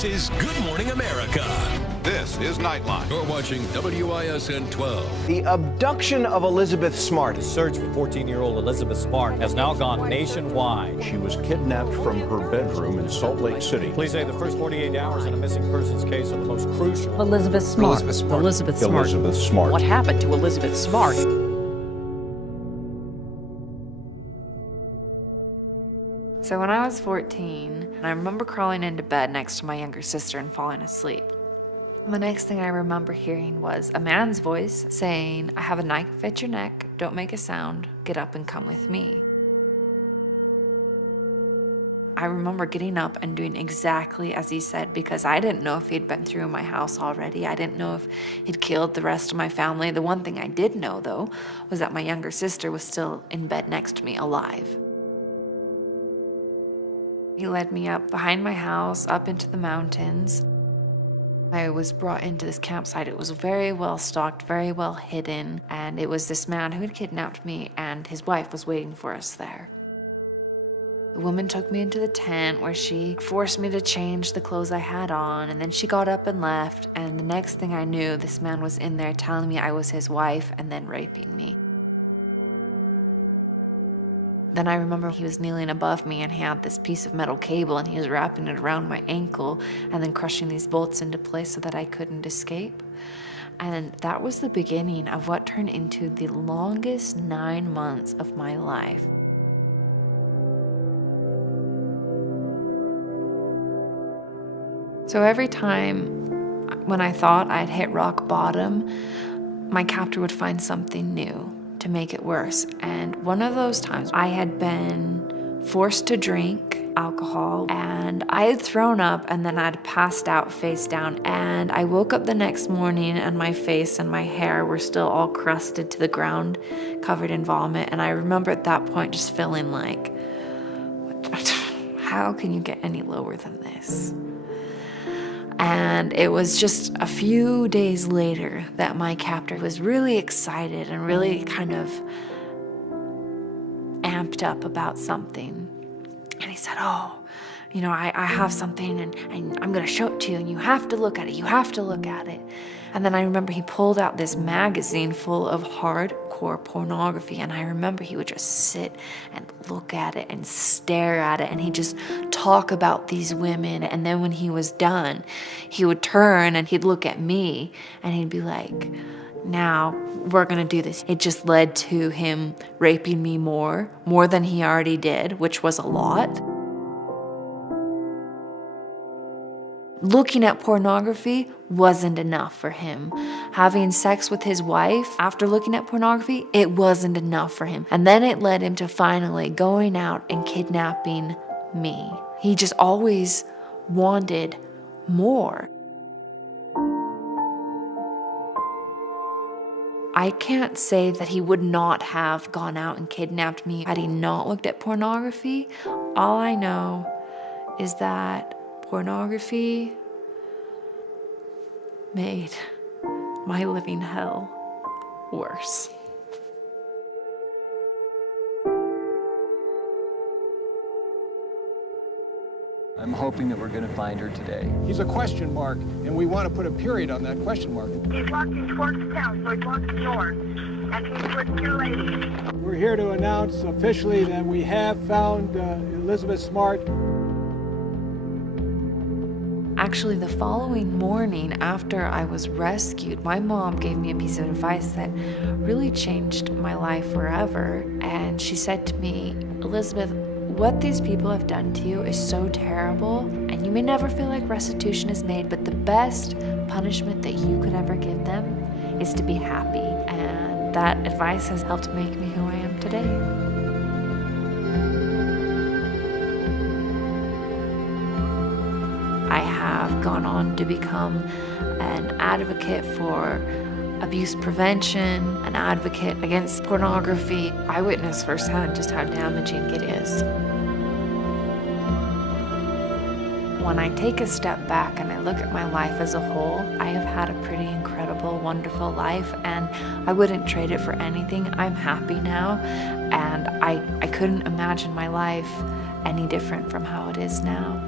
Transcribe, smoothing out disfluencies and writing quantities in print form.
This is Good Morning America. This is Nightline. You're watching WISN 12. The abduction of Elizabeth Smart. The search for 14-year-old Elizabeth Smart has now gone nationwide. She was kidnapped from her bedroom in Salt Lake City. Police say the first 48 hours in a missing persons case are the most crucial. Elizabeth Smart. Elizabeth Smart. What happened to Elizabeth Smart? So when I was 14, I remember crawling into bed next to my younger sister and falling asleep. The next thing I remember hearing was a man's voice saying, "I have a knife at your neck, don't make a sound, get up and come with me." I remember getting up and doing exactly as he said because I didn't know if he'd been through my house already. I didn't know if he'd killed the rest of my family. The one thing I did know, though, was that my younger sister was still in bed next to me, alive. He led me up behind my house, up into the mountains. I was brought into this campsite. It was very well stocked, very well hidden, and it was this man who had kidnapped me, and his wife was waiting for us there. The woman took me into the tent where she forced me to change the clothes I had on, and then she got up and left, and the next thing I knew, this man was in there telling me I was his wife and then raping me. Then I remember he was kneeling above me and he had this piece of metal cable and he was wrapping it around my ankle and then crushing these bolts into place so that I couldn't escape. And that was the beginning of what turned into the longest 9 months of my life. So every time when I thought I'd hit rock bottom, my captor would find something new to make it worse. And one of those times I had been forced to drink alcohol and I had thrown up and then I'd passed out face down, and I woke up the next morning and my face and my hair were still all crusted to the ground, covered in vomit. And I remember at that point just feeling like, how can you get any lower than this? And it was just a few days later that my captor was really excited and really kind of amped up about something. And he said, "Oh, you know, I have something and I'm gonna show it to you and you have to look at it, you have to look at it." And then I remember he pulled out this magazine full of hardcore pornography, and I remember he would just sit and look at it and stare at it, and he'd just talk about these women, and then when he was done, he would turn and he'd look at me and he'd be like, "Now we're gonna do this." It just led to him raping me more than he already did, which was a lot. Looking at pornography wasn't enough for him. Having sex with his wife after looking at pornography, it wasn't enough for him. And then it led him to finally going out and kidnapping me. He just always wanted more. I can't say that he would not have gone out and kidnapped me had he not looked at pornography. All I know is that pornography made my living hell worse. I'm hoping that we're going to find her today. He's a question mark, and we want to put a period on that question mark. He's walking towards town, so he locked the door. And he's with two ladies. We're here to announce officially that we have found Elizabeth Smart. Actually, the following morning after I was rescued, my mom gave me a piece of advice that really changed my life forever. And she said to me, "Elizabeth, what these people have done to you is so terrible, and you may never feel like restitution is made, but the best punishment that you could ever give them is to be happy." And that advice has helped make me who I am today. I have gone on to become an advocate for abuse prevention, an advocate against pornography. I witnessed firsthand just how damaging it is. When I take a step back and I look at my life as a whole, I have had a pretty incredible, wonderful life, and I wouldn't trade it for anything. I'm happy now, and I couldn't imagine my life any different from how it is now.